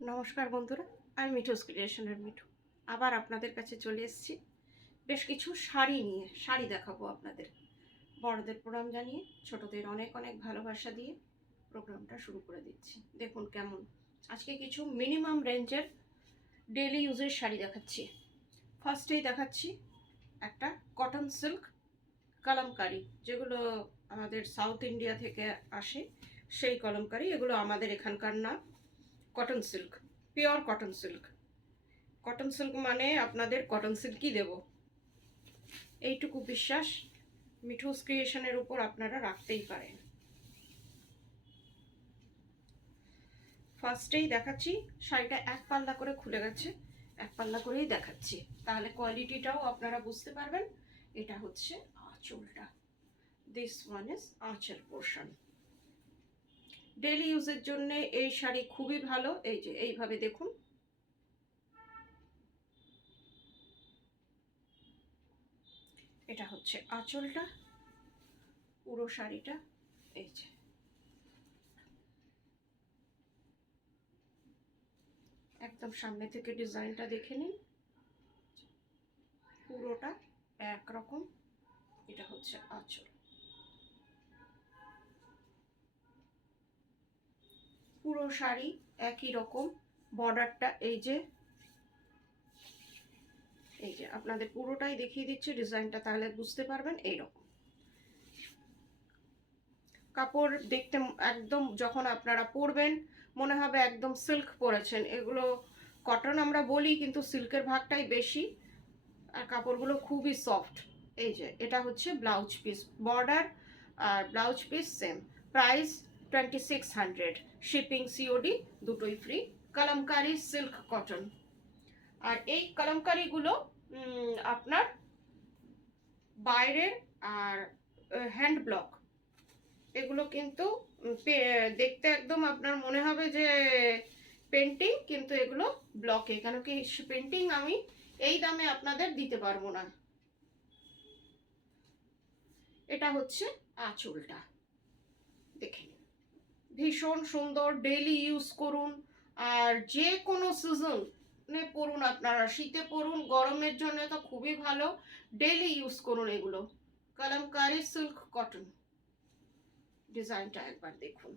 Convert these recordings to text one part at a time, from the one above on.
নমস্কার বন্ধুরা, আমি মিঠুস ক্রিয়েশনের মিঠু। আবার আপনাদের কাছে চলে এসেছি বেশ কিছু শাড়ি নিয়ে। শাড়ি দেখাবো আপনাদের। বড়দের প্রণাম জানিয়ে ছোটদের অনেক অনেক ভালোবাসা দিয়ে প্রোগ্রামটা শুরু করে দিচ্ছি। দেখুন কেমন আজকে কিছু মিনিমাম রেঞ্জের ডেলি ইউজের শাড়ি দেখাচ্ছি। ফার্স্টেই দেখাচ্ছি একটা কটন সিল্ক কলমকারি, যেগুলো আমাদের সাউথ ইন্ডিয়া থেকে আসে সেই কলমকারি। এগুলো আমাদের এখানকার না। Cotton silk, pure cotton silk. Cotton silk মানে আপনাদের কটন সিল্কই দেব, এইটুকু বিশ্বাস মিঠুস ক্রিয়েশনের উপর আপনারা রাখতেই পারেন। ফার্স্টেই দেখাচ্ছি শাড়িটা এক পাল্লা করে খুলে গেছে, এক পাল্লা করেই দেখাচ্ছি, তাহলে কোয়ালিটিটাও আপনারা বুঝতে পারবেন। এটা হচ্ছে আঁচলটা। দিস ওয়ান ইজ আঁচল পোর্শন। ডেলি ইউজের জন্য এই শাড়ি খুবই ভালো। এই যে এইভাবে দেখুন, এটা হচ্ছে আঁচলটা, পুরো শাড়িটা। এই যে একদম সামনে থেকে ডিজাইনটা দেখে নিন, পুরোটা একরকম। এটা হচ্ছে আঁচল, পুরো শাড়ি একই রকম। বর্ডারটা এই যে আপনাদের পুরোটাই দেখিয়ে দিচ্ছে ডিজাইনটা, তাহলে বুঝতে পারবেন। এইরকম কাপড় দেখতে একদম, যখন আপনারা পরবেন মনে হবে একদম সিল্ক পরেছেন। এগুলো কটন আমরা বলি, কিন্তু সিল্কের ভাগটাই বেশি, আর কাপড়গুলো খুবই সফট। এই যে এটা হচ্ছে ব্লাউজ পিস, বর্ডার আর blouse piece same. Price 2600, shipping COD দুটোই ফ্রি। Kalamkari silk cotton. আর এই কলমকারিগুলো আপনার বাইরের আর হ্যান্ড ব্লক। এগুলো কিন্তু দেখতে একদম আপনার মনে হবে যে পেন্টিং, কিন্তু এগুলো ব্লকে। কেন কি পেন্টিং আমি এই দামে আপনাদের দিতে পারবো না। এটা হচ্ছে আঁচলটা, দেখে নিন। ভীষণ সুন্দর, ডেইলি ইউজ করুন। আর যে কোনো সিজনে পরুন, আপনারা শীতে পরুন, গরমের জন্য তো খুবই ভালো। ডেইলি ইউজ করুন এগুলো। Kalamkari silk cotton. ডিজাইনটা একবার দেখুন,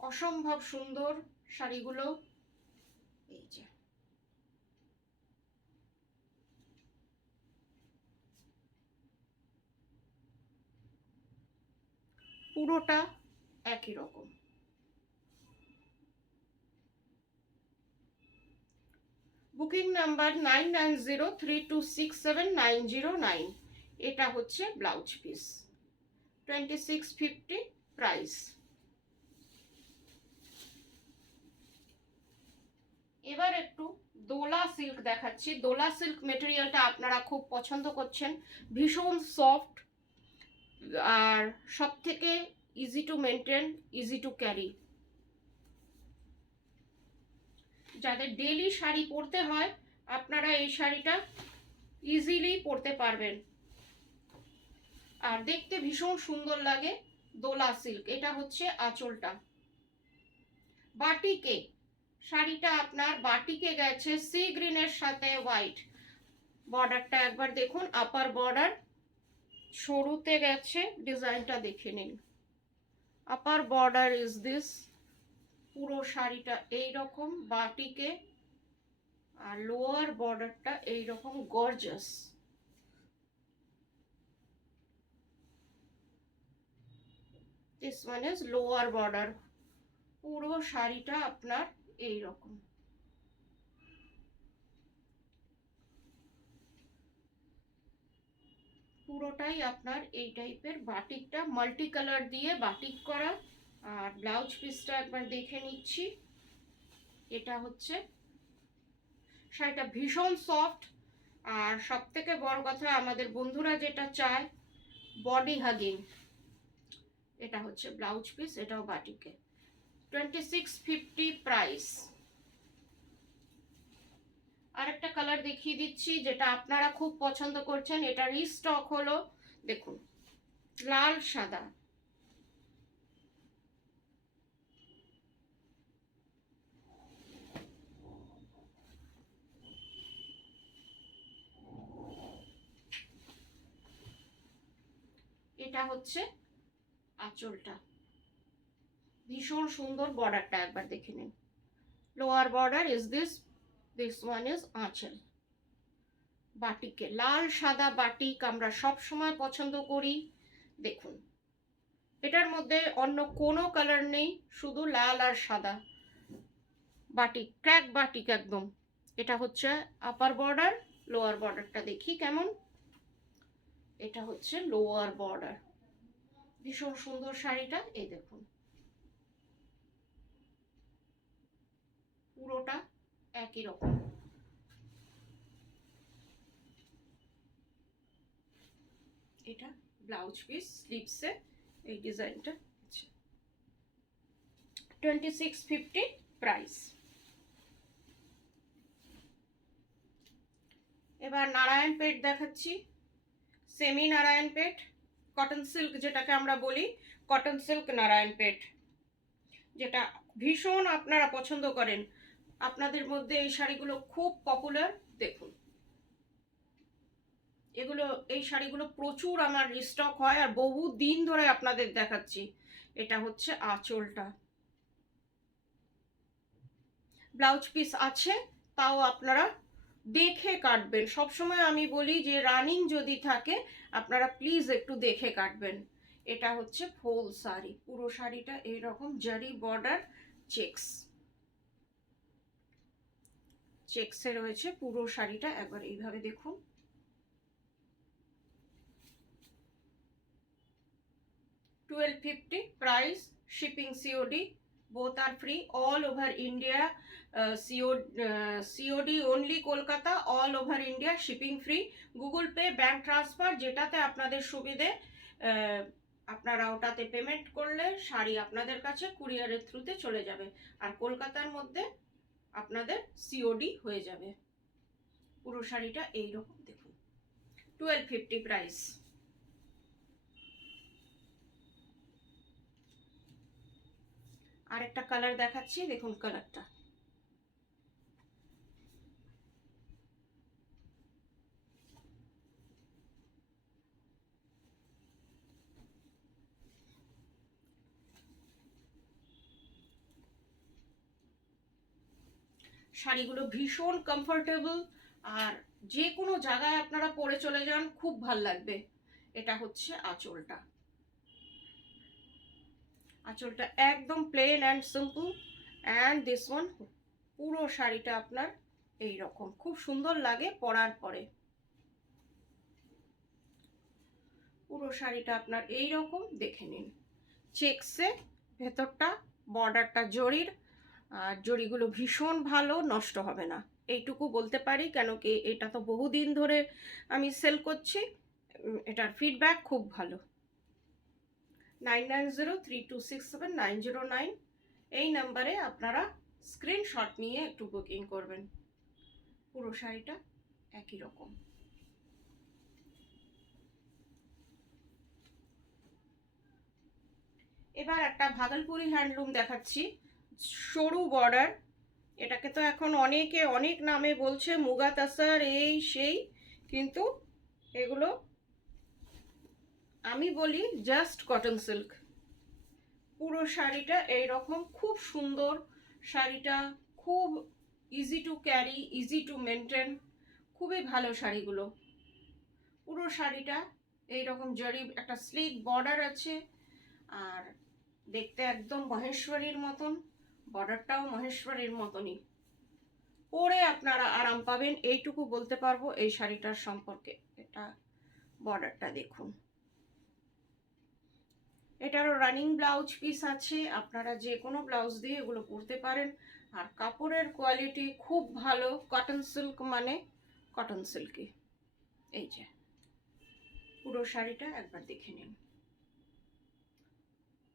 অসম্ভব সুন্দর শাড়িগুলো। এই যে পুরোটা একই রকম। Booking number 9903267909। এটা হচ্ছে ব্লাউজ পিস, 2650 প্রাইস। এবার একটু দোলা সিল্ক দেখাচ্ছি। দোলা সিল্ক মেটেরিয়ালটা আপনারা খুব পছন্দ করছেন, ভীষণ সফট, আর সব থেকে easy to maintain, easy to carry. যাদের ডেলি শাড়ি পরতে হয়, আপনারা এই শাড়িটা ইজিলি পরতে পারবেন, আর দেখতে ভীষণ সুন্দর লাগে। দোলা সিল্ক, এটা হচ্ছে আঁচলটা। বাটিকে শাড়িটা আপনার বাটিকে গেছে সি গ্রিনের সাথে হোয়াইট। বর্ডারটা একবার দেখুন, আপার বর্ডার সরুতে গেছে, ডিজাইনটা দেখে নিন। Upper border is this. পুরো শাড়িটা এই রকম বাটিকে, আর লোয়ার বর্ডারটা এই রকম gorgeous. This one is lower border. পুরো শাড়িটা আপনার এই রকম। পুরোটাই আপনার এই টাইপের, বাটিকটা মাল্টি কালার দিয়ে বাটিক করা। আর ব্লাউজ পিসটা একবার দেখে নিচ্ছি। এটা হচ্ছে শাড়িটা ভীষণ সফট, আর সব থেকে বড় কথা আমাদের বন্ধুরা যেটা চায়, বডি হাগিং। এটা হচ্ছে ব্লাউজ পিস, এটাও বাটিকে, 2650 প্রাইস। আরেকটা কালার দেখিয়ে দিচ্ছি যেটা আপনারা খুব পছন্দ করছেন, এটা রিস্টক হলো। দেখুন, লাল সাদা। এটা হচ্ছে আঁচলটা, ভীষণ সুন্দর। বর্ডারটা একবার দেখে নিন। Lower border is this one is আঁচল। বাটিকে লাল সাদা বাটিক আমরা সব সময় পছন্দ করি। দেখুন, এটার মধ্যে অন্য কোনো কালার নেই, শুধু লাল আর সাদা বাটিক, ক্র্যাক বাটিক একদম। এটা হচ্ছে আপার বর্ডার। লোয়ার বর্ডারটা দেখি কেমন। এটা হচ্ছে লোয়ার বর্ডার, ভীষণ সুন্দর শাড়িটা। এই দেখুন, পুরোটা একই রকম। এটা ব্লাউজ পিস, স্লিভসে এই ডিজাইনটা আছে। 2650 প্রাইস। এবার নারায়ণপেট দেখাচ্ছি, সেমি নারায়ণপেট, কটন সিল্ক যেটাকে আমরা বলি, কটন সিল্ক নারায়ণপেট, যেটা ভীষণ আপনারা পছন্দ করেন। আপনাদের মধ্যে এই শাড়িগুলো খুব পপুলার। দেখুন, এগুলো, এই শাড়িগুলো প্রচুর আমার রিস্টক হয় আর বহু দিন ধরে আপনাদের দেখাচ্ছি। এটা হচ্ছে আঁচলটা, ব্লাউজ পিস আছে, তাও আপনারা দেখে কাটবেন। সবসময় আমি বলি যে রানিং যদি থাকে আপনারা প্লিজ একটু দেখে কাটবেন। এটা হচ্ছে ফুল শাড়ি, পুরো শাড়িটা এইরকম জারি বর্ডার, চেক্সে রয়েছে পুরো শাড়িটা। একবার এইভাবে দেখুন। $1250 price, shipping COD, both are free all over India. COD only Kolkata, all over India shipping free. Google pay, bank transfer, যেটাতে আপনাদের সুবিধে আপনারা ওটাতে পেমেন্ট করলে শাড়ি আপনাদের কাছে কুরিয়ারের থ্রুতে চলে যাবে। আর কলকাতার মধ্যে আপনাদের COD হয়ে যাবে। পুরো শাড়িটা এইরকম দেখুন, 1250 প্রাইস। আরেকটা কালার দেখাচ্ছি, দেখুন কালারটা। শাড়িগুলো ভীষণ কমফোর্টেবল, আর যে কোনো জায়গায় আপনারা পরে চলে যান, খুব ভাল লাগবে। এটা হচ্ছে আঁচলটা, আঁচলটা একদম plain and simple. And this one, পুরো শাড়িটা আপনার এই রকম খুব সুন্দর লাগে পরার পরে। পুরো শাড়িটা আপনার এই রকম দেখে নিন, চেকসে ভেতরটা, বর্ডারটা জরির, আর জরিগুলো ভীষণ ভালো, নষ্ট হবে না, এইটুকু বলতে পারি। কেন কি এটা তো বহুদিন ধরে আমি সেল করছি, এটার ফিডব্যাক খুব ভালো। 9903267909 এই নাম্বারে আপনারা স্ক্রিনশট নিয়ে একটু বুকিং করবেন। পুরো শাড়িটা একই রকম। এবার একটা ভাগলপুরি হ্যান্ডলুম দেখাচ্ছি, সরু বর্ডার। এটাকে তো এখন অনেকে অনেক নামে বলছে, মুগা তাসার, এই সেই, কিন্তু এগুলো আমি বলি জাস্ট কটন সিল্ক। পুরো শাড়িটা এইরকম খুব সুন্দর। শাড়িটা খুব easy to carry, easy to maintain, খুবই ভালো শাড়িগুলো। পুরো শাড়িটা এইরকম জরি, একটা স্লিক বর্ডার আছে, আর দেখতে একদম মহেশ্বরীর মতন, বর্ডারটাও মহেশ্বরীর মতনই। পরে আপনারা আরাম পাবেন, এইটুকু বলতে পারবো এই শাড়িটার সম্পর্কে। এটা বর্ডারটা দেখুন। এটারও রানিং ব্লাউজ পিস আছে, আপনারা যে কোনো ব্লাউজ দিয়ে এগুলো পরতে পারেন। আর কাপড়ের কোয়ালিটি খুব ভালো, কটন সিল্ক মানে কটন সিল্কি। এই যে পুরো শাড়িটা একবার দেখে নিন।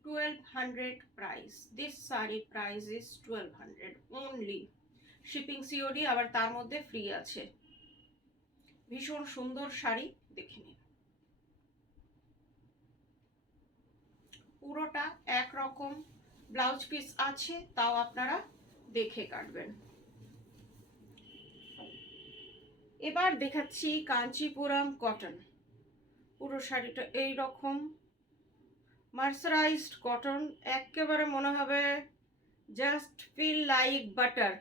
1200 price, this sari price is 1200 only, shipping COD, আবার তার মধ্যে ফ্রি আছে। ভীষণ সুন্দর শাড়ি, দেখে নিন। পুরোটা একরকম ব্লাউজ পিস আছে, তাও আপনারা দেখে কাটবেন। এবার দেখাচ্ছি কাঞ্চিপুরম কটন। পুরো শাড়িটা এই রকম, মার্সারাইজড কটন, একেবারে মনে হবে জাস্ট ফিল লাইক বাটার।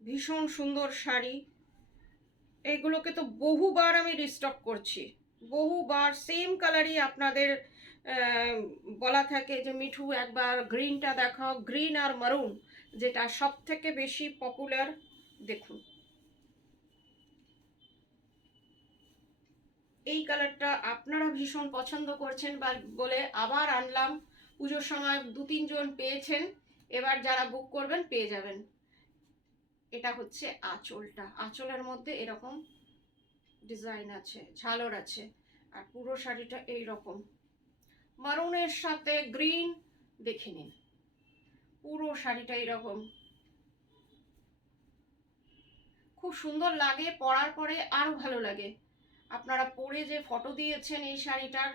ভীষণ সুন্দর শাড়ি। এগুলোকে তো বহুবার আমি রিস্টক করছি, বহুবার সেম কালারই আপনাদের বলা থাকে যে মিঠু একবার গ্রিনটা দেখাও, গ্রিন আর মারুন যেটা সব থেকে বেশি পপুলার। দেখুন এই কালারটা আপনারা ভীষণ পছন্দ করছেন বলে আবার আনলাম। পুজোর সময় 2-3 জন পেয়েছেন, এবার যারা বুক করবেন পেয়ে যাবেন। এটা হচ্ছে আঁচলটা, আঁচলের মধ্যে এরকম ডিজাইন আছে, ঝালর আছে, আর পুরো শাড়িটা এই রকম মারুনের সাথে গ্রিন। দেখে নিন পুরো শাড়িটা এরকম, খুব সুন্দর লাগে, পরার পরে আরো ভালো লাগে। আপনারা পরে যে ফটো দিয়েছেন এই শাড়িটার,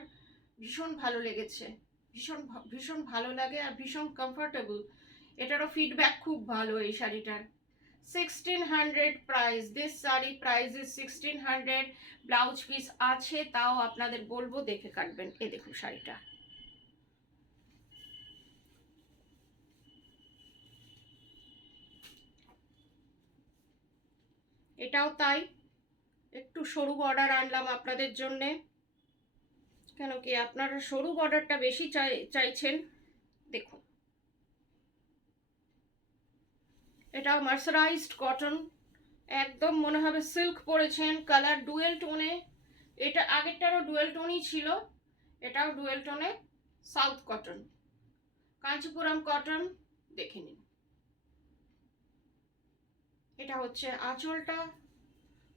ভীষণ ভালো লেগেছে, ভীষণ ভীষণ ভালো লাগে আর ভীষণ কমফোর্টেবল। এটারও ফিডব্যাক খুব ভালো এই শাড়িটার। 1600 price, this sari price is 1600। Blouse piece আছে, তাও আপনাদের বলবো দেখে কাটবেন। এ দেখুন শাড়িটা, এটাও তাই, একটু সরু বর্ডার আনলাম আপনাদের জন্যে, কেন কি আপনারা সরু বর্ডারটা বেশি চাইছেন। দেখুন এটাও মার্সারাইজড কটন, একদম মনে হবে সিল্ক পরেছেন। কালার ডুয়েল টোনে, এটা আগেরটারও ডুয়েল টোনই ছিল, এটাও ডুয়েল টোনে। South cotton, Kanchipuram cotton. দেখে নিন এটা হচ্ছে আঁচলটা,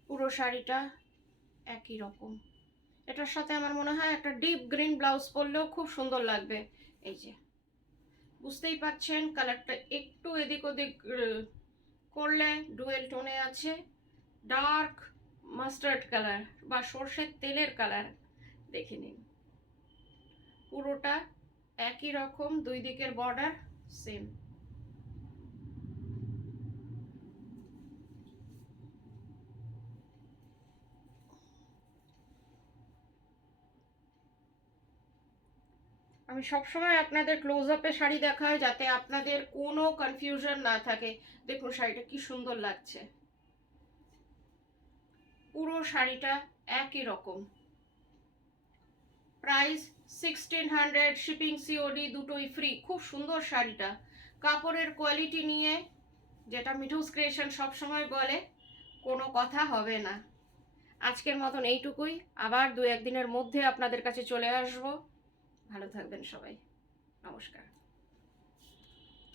পুরো শাড়িটা একই রকম। এটার সাথে আমার মনে হয় একটা ডিপ গ্রিন ব্লাউজ পরলেও খুব সুন্দর লাগবে। এই যে বুঝতেই পাচ্ছেন কালারটা একটু এদিক ওদিক করলে ডুয়েল টোনে আছে, ডার্ক মাস্টার্ড কালার বা সর্ষের তেলের কালার। দেখে নিন পুরোটা একই রকম, দুই দিকের বর্ডার সেম। আমি সবসময় আপনাদের ক্লোজ আপে শাড়ি দেখাই যাতে আপনাদের কোনো কনফিউশন না থাকে। দেখুন শাড়িটা কি সুন্দর লাগছে, পুরো শাড়িটা একই রকম। প্রাইস 1600, শিপিং সিওডি দুটোই ফ্রি। খুব সুন্দর শাড়িটা, কাপড়ের কোয়ালিটি নিয়ে যেটা মিঠুস ক্রিয়েশন সবসময় বলে, কোনো কথা হবে না। আজকের মতন এইটুকুই, আবার 2-1 দিনের মধ্যে আপনাদের কাছে চলে আসবো। ভালো থাকবেন সবাই, নমস্কার।